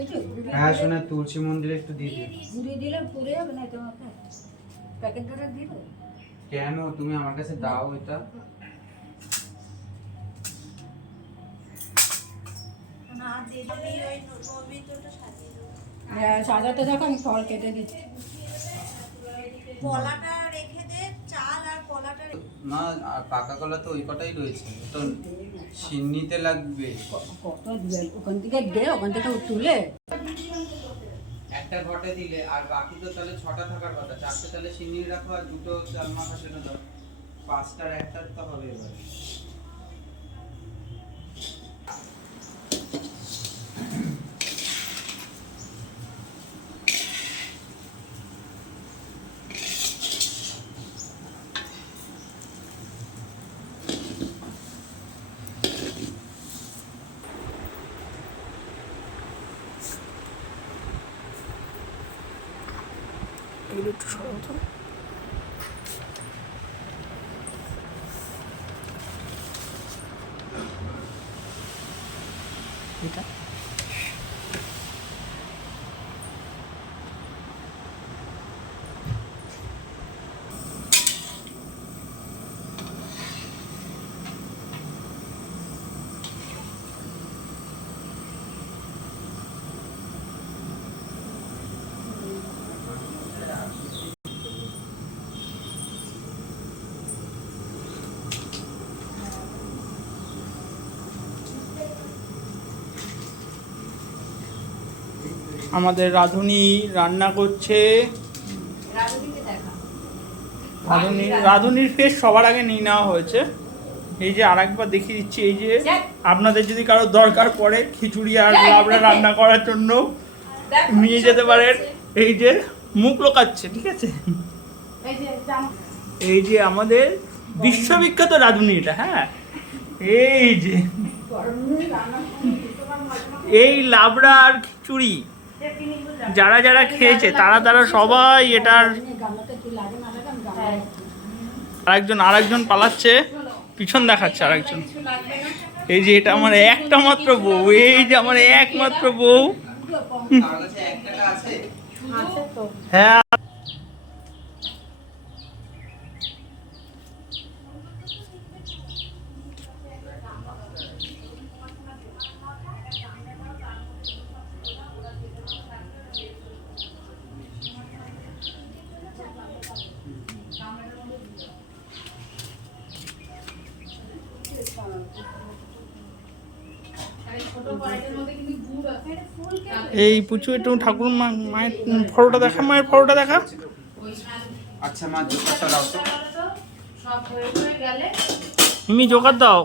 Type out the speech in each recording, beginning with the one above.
কিছু হ্যাঁ শোনা তুলসী মন্দিরে একটু দিয়ে দিও ঘুরিয়ে দিলে পুড়ে যাবে না তোমাকে প্যাকেট ধরে দিলে কেন? তুমি আমার কাছে দাও এটা। হ্যাঁ, সাজাতে থাকো আমি ফল কেটে দিচ্ছি। কলাটা রেখে দে চাল আর কলাটা রেখে- না পাকা কলা তো ওই কটাই রয়েছে। তো সিন্নিতে লাগবে। কত ওখান থেকে দে ওখান থেকে তুলে। একটা ঘটে দিলে আর বাকি তো তাহলে ছটা থাকার কথা। চারটে তাহলে সিন্নি রাখো আর দুটো চাল মাখা সেটা দাও। পাঁচটার একটা তো হবে এবার। এগুলো একটু সরাও এটা? আমাদের রাঁধুনি রান্না করছে। রাঁধুনি রাঁধুনির ফেস সবার আগে নিয়ে নেওয়া হয়েছে। এই যে আরেকবার দেখিয়ে দিচ্ছি এই যে আপনাদের যদি কারও দরকার পড়ে খিচুড়ি আর লাবড়া রান্না করার জন্য নিয়ে যেতে পারেন। এই যে মুখ লোকাচ্ছে ঠিক আছে? এই যে আমাদের বিশ্ববিখ্যাত রাঁধুনি এটা হ্যাঁ? এই যে এই লাবড়া আর খিচুড়ি। যারা যারা খেয়েছে তারা তারা সবাই এটার গামলাতে কি লাগে না লাগে আমি গামলা আরেকজন আরেকজন পালাচ্ছে পিছন দেখাচ্ছে আরেকজন। এই যে এটা আমার একটা মাত্র বউ এই যে আমার একমাত্র বউ। হ্যাঁ এই পুচু একটু ঠাকুর মা- মায়ের ফটোটা দেখা মায়ের ফটোটা দেখা। আচ্ছা মা জুতাটা দাও তো। মিমি জোগাড় দাও।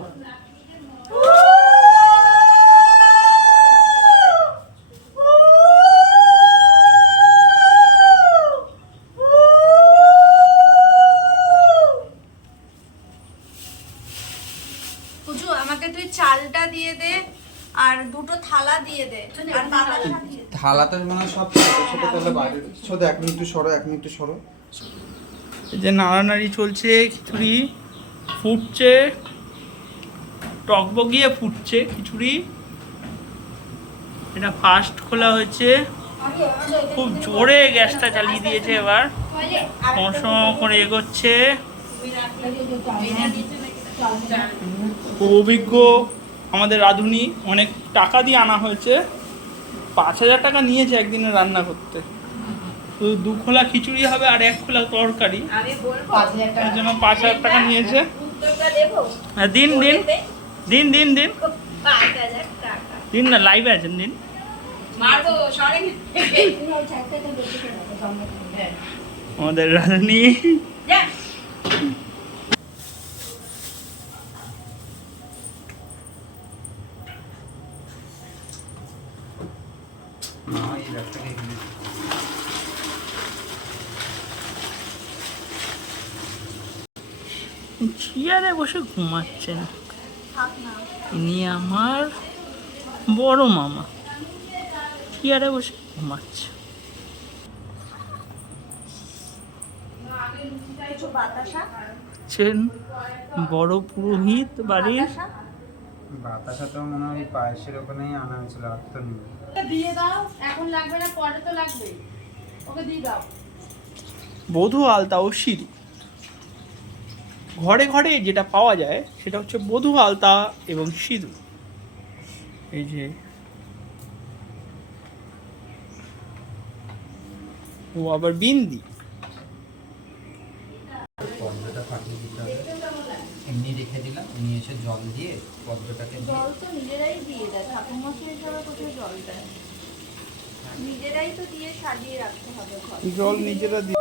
পুজু আমাকে তুই চালটা দিয়ে দে। আর দুটো থালা দিয়ে দে। আর বাতাসা দিয়ে থালা তো মনে হয় সব ছোট ছোট তাহলে বাইরে ছোট এক মিনিট সরো এক মিনিট সরো। এই যে নাড়ানাড়ি চলছে খিচুড়ি ফুটছে টকবগিয়ে ফুটছে খিচুড়ি। এটা ফাস্ট খোলা হয়েছে। খুব জোরে গ্যাসটা চালিয়ে দিয়েছে এবার। সমস্যা করে এগোচ্ছে। অভিজ্ঞ। আমাদের রাঁধুনি অনেক টাকা দিয়ে আনা হয়েছে। পাঁচ হাজার টাকা নিয়েছে একদিনে রান্না করতে। শুধু দু খোলা খিচুড়ি হবে আর এক খোলা তরকারি। তার জন্য পাঁচ হাজার টাকা নিয়েছে। হ্যাঁ দিন দিন। দিন দিন দিন। দিন না লাইভে আছেন দিন। আমাদের রাঁধুনি। মা এই ব্যাগটাকে এখানে চেয়ারে বসে ঘুমাচ্ছেন ইনি আমার বড় মামা চেয়ারে বসে ঘুমাচ্ছে হচ্ছেন বড় পুরোহিত বাড়ির বাতাসা তো মনে হয় পায়েসের ওখানেই আনা হয়েছিল আর তো নেই দিয়ে দাও এখন লাগবে না পরে তো লাগবে। ওকে দিয়ে দাও। বধূ আলতা ও সিঁদুর ঘরে ঘরে যেটা পাওয়া যায় সেটা হচ্ছে বধূ আলতা এবং সিঁদুর। এই যে ও আবার বিন্দি। এসে জল দিয়ে পদ্মটাকে জল তো নিজেরাই দিয়ে দেয়। ঠাকুর মশাই ছাড়া কোথায় জল দেয়? নিজেরাই তো দিয়ে সাজিয়ে রাখতে হবে জল নিজেরা দি-